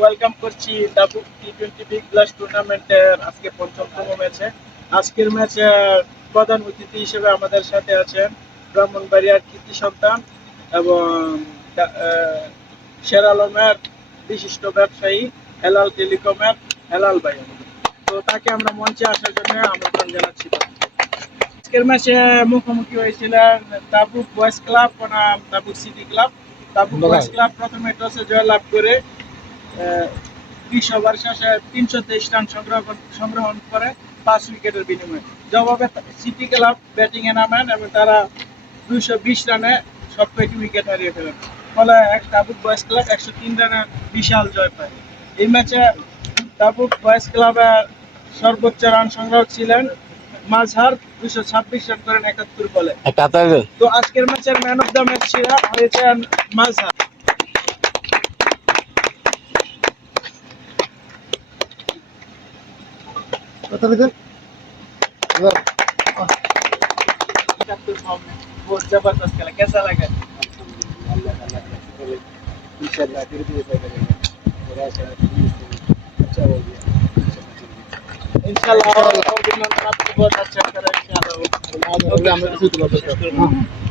Welcome করছি Tabuk T twenty big plus টুর্নামেন্টের আজকে পঞ্চমতম ম্যাচে। আজকের ম্যাচে প্রধান অতিথি হিসেবে আমাদের সাথে আছেন ব্রাহ্মণবাড়িয়ার কৃতি সন্তান এবং শের আলমের বিশিষ্ট ব্যবসায়ী হেলাল টেলিকমের হেলাল ভাই। তো তাকে আমরা মঞ্চে আসার জন্য আমন্ত্রণ জানাচ্ছি। আজকের ম্যাচে মুখোমুখি হয়েছিলেন তাবুক বয়েজ ক্লাব বনাম Tabuk city club Tabuk boys club প্রথমে টসে জয়লাভ করে বিশ ওভার শেষে তিনশো তেইশ রান সংগ্রহ সংগ্রহণ করে পাঁচ উইকেটের বিনিময়ে। জবাবে সিটি ক্লাব ব্যাটিং এ নামেন এবং তারা দুইশো বিশ রানে সব কয়টি উইকেট হারিয়ে ফেলেন। ফলে এক তাবুক বয়েজ ক্লাব একশো তিন রানে বিশাল জয় পায়। এই ম্যাচে তাবুক বয়েজ ক্লাবের সর্বোচ্চ রান সংগ্রাহক ছিলেন মাঝহার দুশো ছাব্বিশ রান করেন একাত্তর বলে। তো আজকের ম্যাচের ম্যান অফ দ্য ম্যাচ ছিল হয়েছেন মাঝহার। একাত্তর ফর্ম बहुत जबरदस्त खेला कैसा लगा इंशाल्लाह फिर भी ऐसा करेंगे थोड़ा सा अच्छा हो गया इंशाल्लाह और और दिन में आपको बहुत अच्छा करा इंशाल्लाह हम किसी तरह